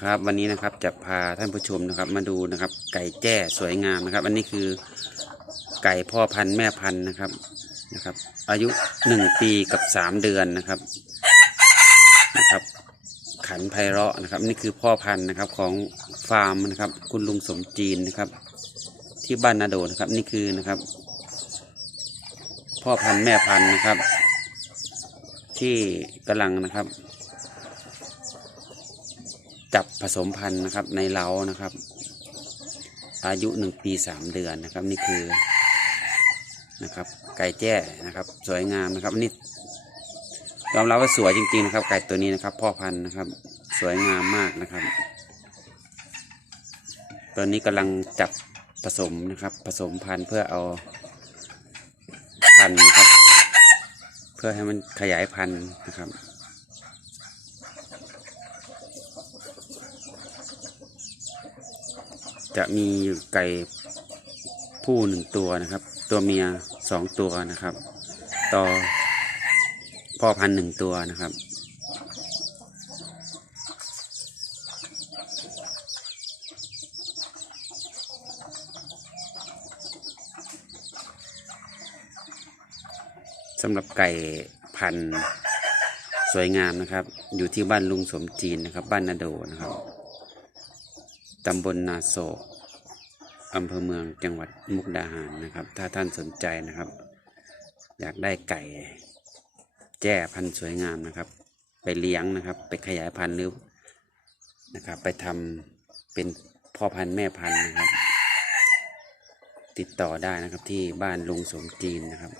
ครับวันนี้นะครับจะพาท่านผู้ชมนะครับมาดูนะครับ ไก่แจ้สวยงามนะครับ อันนี้คือไก่พ่อพันธุ์แม่พันธุ์นะครับนะครับ อายุหนึ่งปีกับสามเดือนนะครับนะครับ ขันไพเราะนะครับ นี่คือพ่อพันธุ์นะครับของฟาร์มนะครับ คุณลุงสมจีนนะครับ ที่บ้านนาโดนะครับนี่คือนะครับ พ่อพันธุ์แม่พันธุ์นะครับ ที่กำลังนะครับ จับผสมพันธุ์นะครับในเล้านะครับ อายุหนึ่งปีสามเดือนนะครับ นี่คือนะครับ ไก่แจ้นะครับ สวยงามนะครับนนี้ยอมรับว่าสวยจริงๆนะครับ ไก่ตัวนี้นะครับ พ่อพันธุ์นะครับ สวยงามมากนะครับ ตอนนี้กำลังจับผสมนะครับ ผสมพันธุ์เพื่อเอาพันธุ์นะครับ เพื่อให้มันขยายพันธุ์นะครับ จะมีไก่ผู้หนึ่งตัวนะครับ ตัวเมียสองตัวนะครับ ต่อพ่อพันหนึ่งตัวนะครับ สำหรับไก่พันสวยงามนะครับ อยู่ที่บ้านลุงสมจีนนะครับ บ้านนาโดนะครับ ตำบลนาโศกอำเภอเมืองจังหวัดมุกดาหารนะครับ ถ้าท่านสนใจนะครับ อยากได้ไก่ แจ้พันธุ์สวยงามนะครับ ไปเลี้ยงนะครับ ไปขยายพันธุ์หรือนะครับ ไปทำเป็นพ่อพันธุ์แม่พันธุ์นะครับ ติดต่อได้นะครับที่บ้านลุงสมจีนนะครับ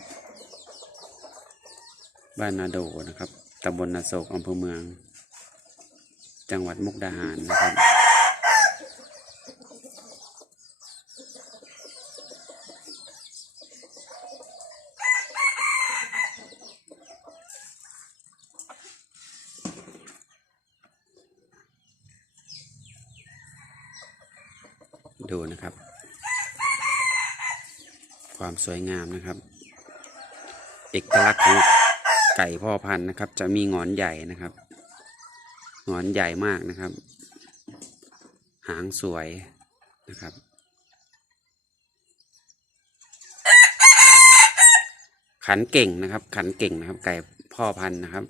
บ้านนาโดนะครับตำบลนาโศกอำเภอเมือง จังหวัดมุกดาหารนะครับ ดูนะครับ ความสวยงามนะครับ เอกลักษณ์ของไก่พ่อพันธุ์นะครับ จะมีงอนใหญ่นะครับงอนใหญ่มากนะครับ หางสวยนะครับ ขันเก่งนะครับ ขันเก่งนะครับ ไก่พ่อพันธุ์นะครับ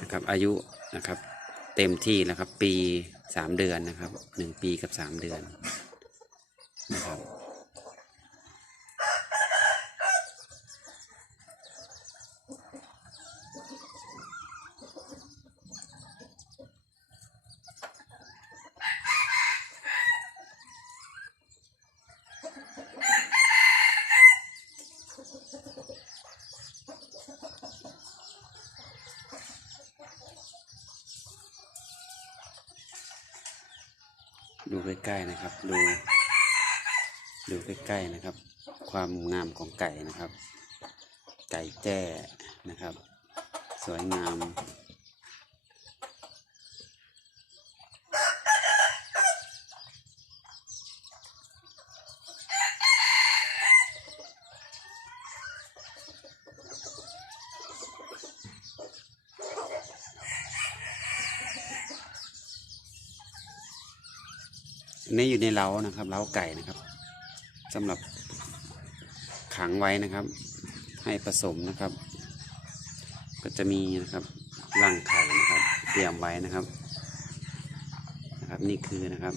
นะครับ อายุนะครับ เต็มที่แล้วครับ ปี สามเดือนนะครับหนึ่งปีกับสามเดือนนะครับ ดูใกล้ๆนะครับ ดู ดูใกล้ๆนะครับ ความงามของไก่นะครับ ไก่แจ้นะครับ สวยงาม อันนี้อยู่ในเล้านะครับเล้าไก่นะครับสำหรับขังไว้นะครับ ให้ผสมนะครับ ก็จะมีนะครับรังไข่นะครับ เตรียมไว้นะครับนะครับ นี่คือนะครับ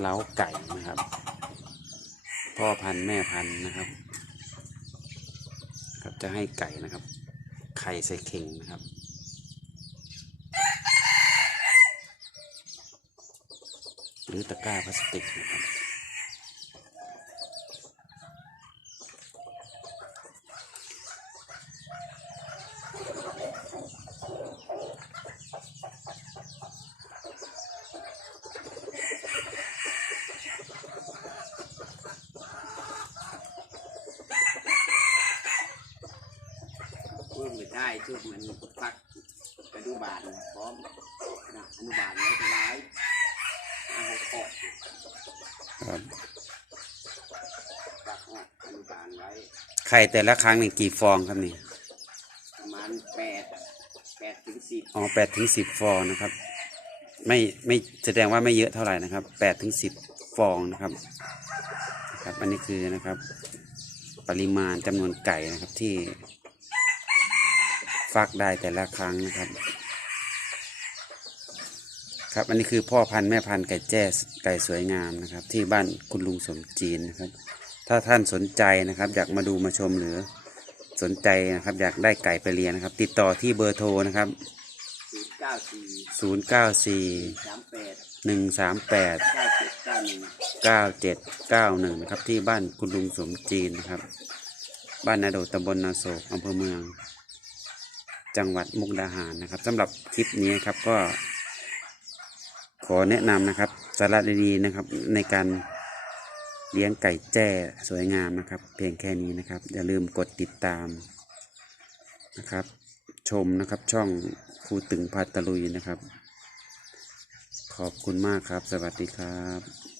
เล้าไก่นะครับ พ่อพันธุ์แม่พันธุ์นะครับครับจะให้ไก่นะครับ ไข่ใส่เข่งนะครับ รือตะกร้าพลาสติกนะครับช่วงไม่ได้ช่วงมันพักกระดูบาลพร้อมนะอนุบาลไว้ร้ายเอาออก ครับพักอะอนุบาลไว้ไข่แต่ละครั้งนี่กี่ฟองครับนี่ประมาณแปดอะแปดถึงสิบอ๋อแปดถึงสิบฟองนะครับ ไม่ไม่แสดงว่าไม่เยอะเท่าไหร่นะครับแปดถึงสิบฟองนะครับนะครับ อันนี้คือนะครับ ปริมาณจำนวนไก่นะครับที่ฟักได้แต่ละครั้งนะครับ ครับอันนี้คือพ่อพันธุ์แม่พันธุ์ไก่แจ้ไก่สวยงามนะครับ ที่บ้านคุณลุงสมจีนนะครับ ถ้าท่านสนใจนะครับ อยากมาดูมาชมหรือสนใจนะครับ อยากได้ไก่ไปเลี้ยงนะครับ ติดต่อที่เบอร์โทรนะครับศูนย์เก้าสี่094สามแปด138เก้าเจ็ดเก้าหนึ่ง9791 นะครับที่บ้านคุณลุงสมจีนนะครับ บ้านนาโดตำบลนาโศกอำเภอเมือง จังหวัดมุกดาหารนะครับสำหรับคลิปนี้ครับก็ ขอแนะนำนะครับสาระดีๆนะครับ ในการเลี้ยงไก่แจ้สวยงามนะครับ เพียงแค่นี้นะครับ อย่าลืมกดติดตามนะครับ ชมนะครับช่องครูตึงพัตตะลุยนะครับ ขอบคุณมากครับ สวัสดีครับ